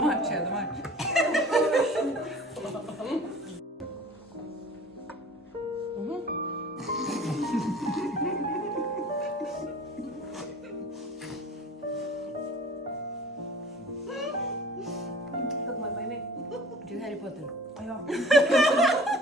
Aç ya da aç. Tập mời mấy mình. Chứ Harry Potter. Ay yok.